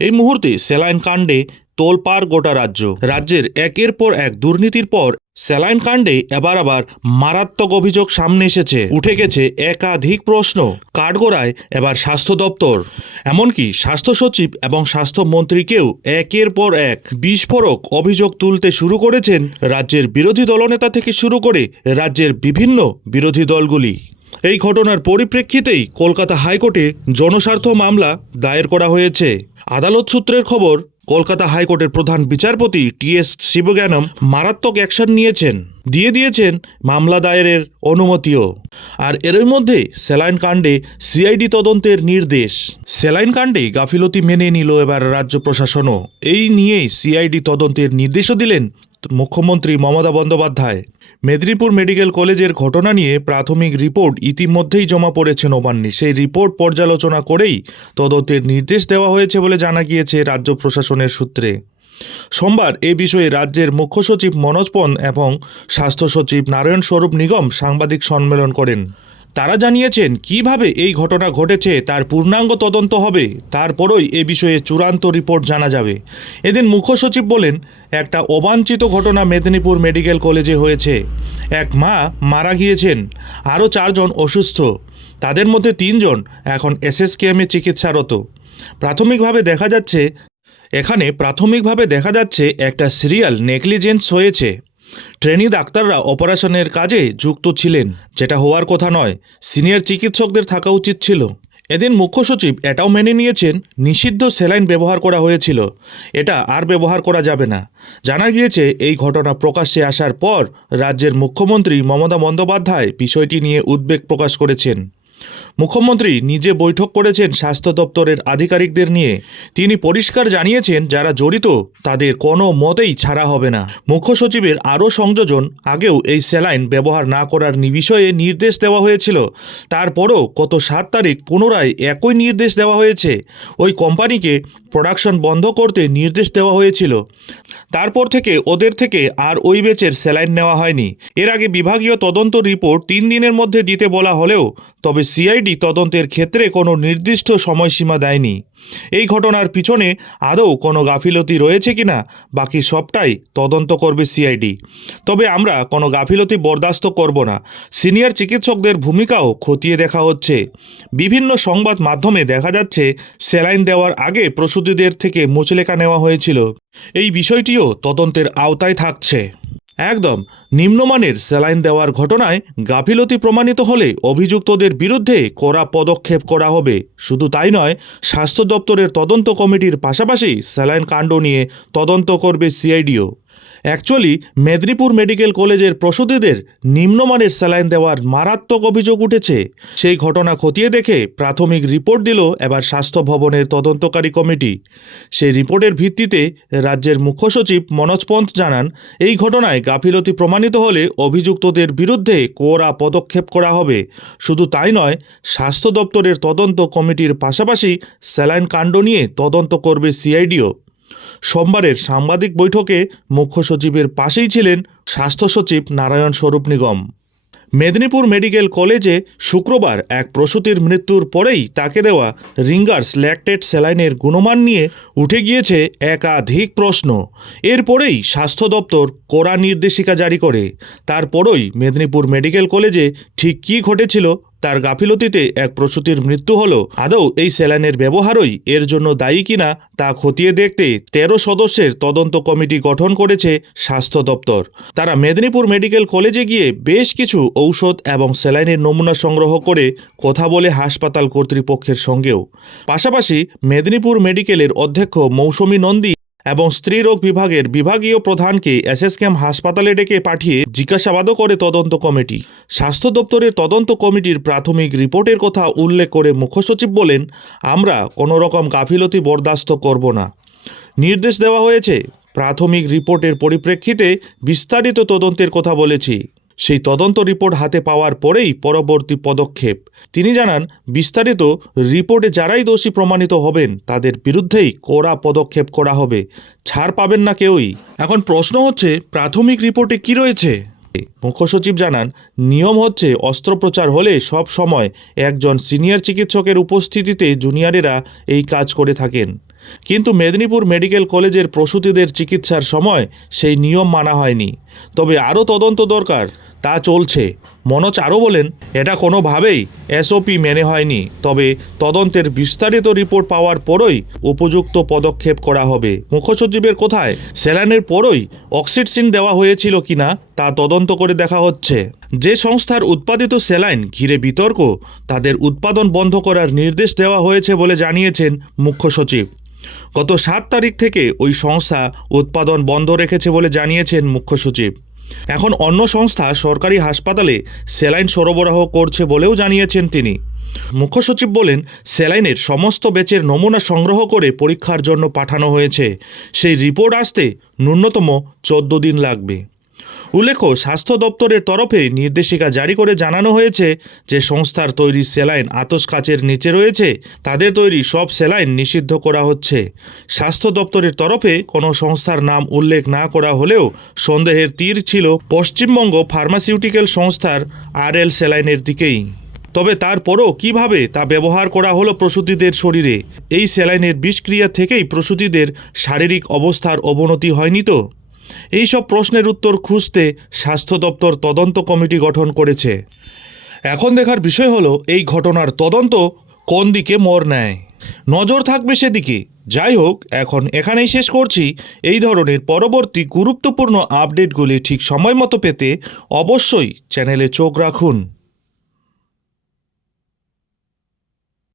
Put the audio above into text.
এই মুহূর্তে স্যালাইন কাণ্ডে তোলপাড় গোটা রাজ্য। রাজ্যের একের পর এক দুর্নীতির পর স্যালাইন কাণ্ডে এবার আবার মারাত্মক অভিযোগ সামনে এসেছে। উঠে গেছে একাধিক প্রশ্ন। কাঠগোড়ায় এবার স্বাস্থ্য দপ্তর। এমনকি স্বাস্থ্য সচিব এবং স্বাস্থ্যমন্ত্রীকেও একের পর এক বিস্ফোরক অভিযোগ তুলতে শুরু করেছেন রাজ্যের বিরোধী দলনেতা থেকে শুরু করে রাজ্যের বিভিন্ন বিরোধী দলগুলি। এই ঘটনার পরিপ্রেক্ষিতেই কলকাতা হাইকোর্টে জনস্বার্থ মামলা দায়ের করা হয়েছে। আদালত সূত্রের খবর, কলকাতা হাইকোর্টের প্রধান বিচারপতি টি এস শিবজ্ঞানম মারাত্মক অ্যাকশন নিয়েছেন, দিয়ে দিয়েছেন মামলা দায়েরের অনুমতিও। আর এরই মধ্যে স্যালাইন কাণ্ডে সিআইডি তদন্তের নির্দেশ। স্যালাইন কাণ্ডে গাফিলতি মেনে নিল এবার রাজ্য প্রশাসনও। এই নিয়েই সিআইডি তদন্তের নির্দেশও দিলেন মুখ্যমন্ত্রী মমতা বন্দ্যোপাধ্যায়। মেদিনীপুর মেডিকেল কলেজের ঘটনা নিয়ে প্রাথমিক রিপোর্ট ইতিমধ্যেই জমা পড়েছে নবান্নে সেই রিপোর্ট পর্যালোচনা করেই তদন্তের নির্দেশ দেওয়া হয়েছে বলে জানা গিয়েছে রাজ্য প্রশাসনের সূত্রে। সোমবার এ বিষয়ে রাজ্যের মুখ্য সচিব মনোজ পন এবং স্বাস্থ্য সচিব নারায়ণ স্বরূপ নিগম সাংবাদিক সম্মেলন করেন। তারা জানিয়েছেন, কীভাবে এই ঘটনা ঘটেছে, তার পূর্ণাঙ্গ তদন্ত হবে, তারপরই এ বিষয়ে চূড়ান্ত রিপোর্ট জানা যাবে। এদিন মুখ্য সচিব বলেন, একটা অবাঞ্ছিত ঘটনা মেদিনীপুর মেডিকেল কলেজে হয়েছে। এক মা মারা গিয়েছেন, আরও চারজন অসুস্থ। তাদের মধ্যে তিনজন এখন এসএসকেএমে চিকিৎসারত। প্রাথমিকভাবে দেখা যাচ্ছে, এখানে প্রাথমিকভাবে দেখা যাচ্ছে একটা সিরিয়াল নেগলিজেন্স হয়েছে। ট্রেনি ডাক্তাররা অপারেশনের কাজে যুক্ত ছিলেন। যেটা হওয়ার কথা নয়, সিনিয়র চিকিৎসকদের থাকা উচিত ছিল। এদিন মুখ্য সচিব এটাও মেনে নিয়েছেন, নিষিদ্ধ স্যালাইন ব্যবহার করা হয়েছিল। এটা আর ব্যবহার করা যাবে না। জানা গিয়েছে, এই ঘটনা প্রকাশ্যে আসার পর রাজ্যের মুখ্যমন্ত্রী মমতা বন্দ্যোপাধ্যায় বিষয়টি নিয়ে উদ্বেগ প্রকাশ করেছেন। মুখ্যমন্ত্রী নিজে বৈঠক করেছেন স্বাস্থ্য দপ্তরের আধিকারিকদের নিয়ে। তিনি পরিষ্কার জানিয়েছেন, যারা জড়িত, তাদের কোনো মতেই ছাড়া হবে না। মুখ্য সচিবের আরও সংযোজন আগেও এই স্যালাইন ব্যবহার না করার বিষয়ে নির্দেশ দেওয়া হয়েছিল। তারপরও গত সাত তারিখ পুনরায় একই নির্দেশ দেওয়া হয়েছে। ওই কোম্পানিকে প্রোডাকশন বন্ধ করতে নির্দেশ দেওয়া হয়েছিল। তারপর থেকে ওদের থেকে আর ওই বেচের স্যালাইন নেওয়া হয়নি। এর আগে বিভাগীয় তদন্ত রিপোর্ট তিন দিনের মধ্যে দিতে বলা হলেও, তবে সিআইডি তদন্তের ক্ষেত্রে কোনো নির্দিষ্ট সময়সীমা দেয়নি। এই ঘটনার পিছনে আদৌ কোনো গাফিলতি রয়েছে কিনা, বাকি সবটাই তদন্ত করবে সিআইডি। তবে আমরা কোনো গাফিলতি বরদাস্ত করব না। সিনিয়র চিকিৎসকদের ভূমিকাও খতিয়ে দেখা হচ্ছে। বিভিন্ন সংবাদ মাধ্যমে দেখা যাচ্ছে, স্যালাইন দেওয়ার আগে প্রসূতিদের থেকে মুচলেখা নেওয়া হয়েছিল। এই বিষয়টিও তদন্তের আওতায় থাকছে। একদম। নিম্নমানের স্যালাইন দেওয়ার ঘটনায় গাফিলতি প্রমাণিত হলে অভিযুক্তদের বিরুদ্ধে কড়া পদক্ষেপ করা হবে। শুধু তাই নয়, স্বাস্থ্য দপ্তরের তদন্ত কমিটির পাশাপাশি স্যালাইন কাণ্ড নিয়ে তদন্ত করবে সিআইডিও। অ্যাকচুয়ালি মেদিনীপুর মেডিকেল কলেজের প্রসূতিদের নিম্নমানের স্যালাইন দেওয়ার মারাত্মক অভিযোগ উঠেছে। সেই ঘটনা খতিয়ে দেখে প্রাথমিক রিপোর্ট দিল এবার স্বাস্থ্য ভবনের তদন্তকারী কমিটি। সেই রিপোর্টের ভিত্তিতে রাজ্যের মুখ্য সচিব মনোজ পন্থ জানান, এই ঘটনায় গাফিলতি প্রমাণিত হলে অভিযুক্তদের বিরুদ্ধে কোরা পদক্ষেপ করা হবে। শুধু তাই নয়, স্বাস্থ্য দপ্তরের তদন্ত কমিটির পাশাপাশি স্যালাইন কাণ্ড নিয়ে তদন্ত করবে সিআইডিও। সোমবারের সাংবাদিক বৈঠকে মুখ্য সচিবের পাশেই ছিলেন স্বাস্থ্য সচিব নারায়ণ স্বরূপ নিগম। মেদিনীপুর মেডিকেল কলেজে শুক্রবার এক প্রসূতির মৃত্যুর পরেই তাকে দেওয়া রিঙ্গার্স ল্যাকটেড স্যালাইনের গুণমান নিয়ে উঠে গিয়েছে একাধিক প্রশ্ন। এরপরেই স্বাস্থ্য দপ্তর কড়া নির্দেশিকা জারি করে। তারপরই মেদিনীপুর মেডিকেল কলেজে ঠিক কী ঘটেছিল তার গাফিলতিতে এক প্রসূতির মৃত্যু হলো। আদৌ এই স্যালাইনের ব্যবহারই এর জন্য দায়ী কিনা তা খতিয়ে দেখতে তেরো সদস্যের তদন্ত কমিটি গঠন করেছে স্বাস্থ্য দপ্তর। তারা মেদিনীপুর মেডিকেল কলেজে গিয়ে বেশ কিছু ঔষধ এবং স্যালাইনের নমুনা সংগ্রহ করে কথা বলে হাসপাতাল কর্তৃপক্ষের সঙ্গেও। পাশাপাশি মেদিনীপুর মেডিকেলের অধ্যক্ষ মৌসুমী নন্দী এবং স্ত্রীরোগ বিভাগের বিভাগীয় প্রধানকে এসএসকেএম হাসপাতালে ডেকে পাঠিয়ে জিজ্ঞাসাবাদও করে তদন্ত কমিটি। স্বাস্থ্য দপ্তরের তদন্ত কমিটির প্রাথমিক রিপোর্টের কথা উল্লেখ করে মুখ্য সচিব বলেন, আমরা কোনো রকম গাফিলতি বরদাস্ত করব না। নির্দেশ দেওয়া হয়েছে। প্রাথমিক রিপোর্টের পরিপ্রেক্ষিতে বিস্তারিত তদন্তের কথা বলেছি। সেই তদন্ত রিপোর্ট হাতে পাওয়ার পরেই পরবর্তী পদক্ষেপ। তিনি জানান, বিস্তারিত রিপোর্টে যারাই দোষী প্রমাণিত হবেন, তাদের বিরুদ্ধেই কড়া পদক্ষেপ করা হবে। ছাড় পাবেন না কেউই। এখন প্রশ্ন হচ্ছে, প্রাথমিক রিপোর্টে কি রয়েছে? মুখ্য সচিব জানান, নিয়ম হচ্ছে অস্ত্রোপচার হলে সব সময় একজন সিনিয়র চিকিৎসকের উপস্থিতিতে জুনিয়রেরা এই কাজ করে থাকেন। কিন্তু মেদিনীপুর মেডিকেল কলেজের প্রসূতিদের চিকিৎসার সময় সেই নিয়ম মানা হয়নি। তবে আরও তদন্ত দরকার। তা চলছে। মনোজ আরও বলেন, এটা কোনোভাবেই এসওপি মেনে হয়নি। তবে তদন্তের বিস্তারিত রিপোর্ট পাওয়ার পরই উপযুক্ত পদক্ষেপ করা হবে। মুখ্য সচিবের কোথায়? স্যালানের পরই অক্সিটসিন দেওয়া হয়েছিল কিনা তা তদন্ত করে দেখা হচ্ছে। যে সংস্থার উৎপাদিত স্যালাইন ঘিরে বিতর্ক, তাদের উৎপাদন বন্ধ করার নির্দেশ দেওয়া হয়েছে বলে জানিয়েছেন মুখ্য সচিব গত সাত তারিখ থেকে ওই সংস্থা উৎপাদন বন্ধ রেখেছে বলে জানিয়েছেন মুখ্য সচিব এখন অন্য সংস্থা সরকারি হাসপাতালে স্যালাইন সরবরাহ করছে বলেও জানিয়েছেন তিনি। মুখ্য সচিব বলেন, স্যালাইনের সমস্ত ব্যাচের নমুনা সংগ্রহ করে পরীক্ষার জন্য পাঠানো হয়েছে। সেই রিপোর্ট আসতে ন্যূনতম চোদ্দ দিন লাগবে। উল্লেখ্য, স্বাস্থ্য দপ্তরের তরফে নির্দেশিকা জারি করে জানানো হয়েছে যে সংস্থার তৈরি স্যালাইন আতস কাচের নিচে রয়েছে, তাদের তৈরি সব স্যালাইন নিষিদ্ধ করা হচ্ছে। স্বাস্থ্য দপ্তরের তরফে কোনো সংস্থার নাম উল্লেখ না করা হলেও সন্দেহের তীর ছিল পশ্চিমবঙ্গ ফার্মাসিউটিক্যাল সংস্থার আরএল স্যালাইনের দিকেই। তবে তারপরও কীভাবে তা ব্যবহার করা হলো প্রসূতিদের শরীরে? এই স্যালাইনের বিষক্রিয়া থেকেই প্রসূতিদের শারীরিক অবস্থার অবনতি হয়নি তো? এই সব প্রশ্নের উত্তর খুঁজতে স্বাস্থ্য দপ্তর তদন্ত কমিটি গঠন করেছে। এখন দেখার বিষয় হলো, এই ঘটনার তদন্ত কোন দিকে মর নেয়? নজর থাকবে সেদিকে। যাই হোক, এখন এখানেই শেষ করছি। এই ধরনের পরবর্তী গুরুত্বপূর্ণ আপডেটগুলি ঠিক সময় মতো পেতে অবশ্যই চ্যানেলে চোখ রাখুন।